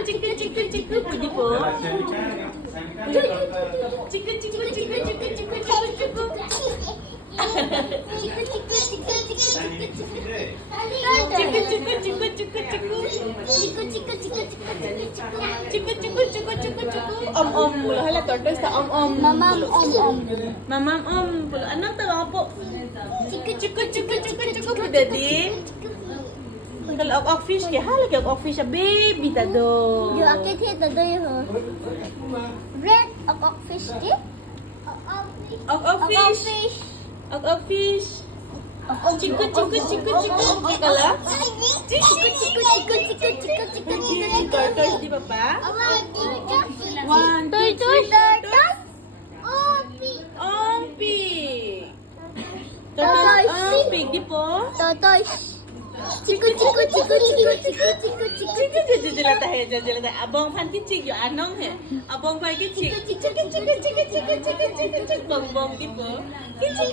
chicken, chicken, chicken, pwede po. Chicken, chicken, chicken, chicken, chicken, chicken, chicken. Om mulu hala tortoise sa om. Mamam om. Mamam om mulu. Anong tawag po? Chiku po daddy. Kalau ok fish ke hala ke ok fish baby tado. Yo akit hita doy ho. Red ok fish ke? Ok fish. Ok fish. Chiku. Kala? Chiku. Tortoise di ba pa? One, two, Toy three. tortoise. Ompi. Tortoise. Ompi di po? Tortoise. Chiku. Jala tahe. Abang fan kicik yo anong he. Abang fan kicik. Bong di po. Kicik.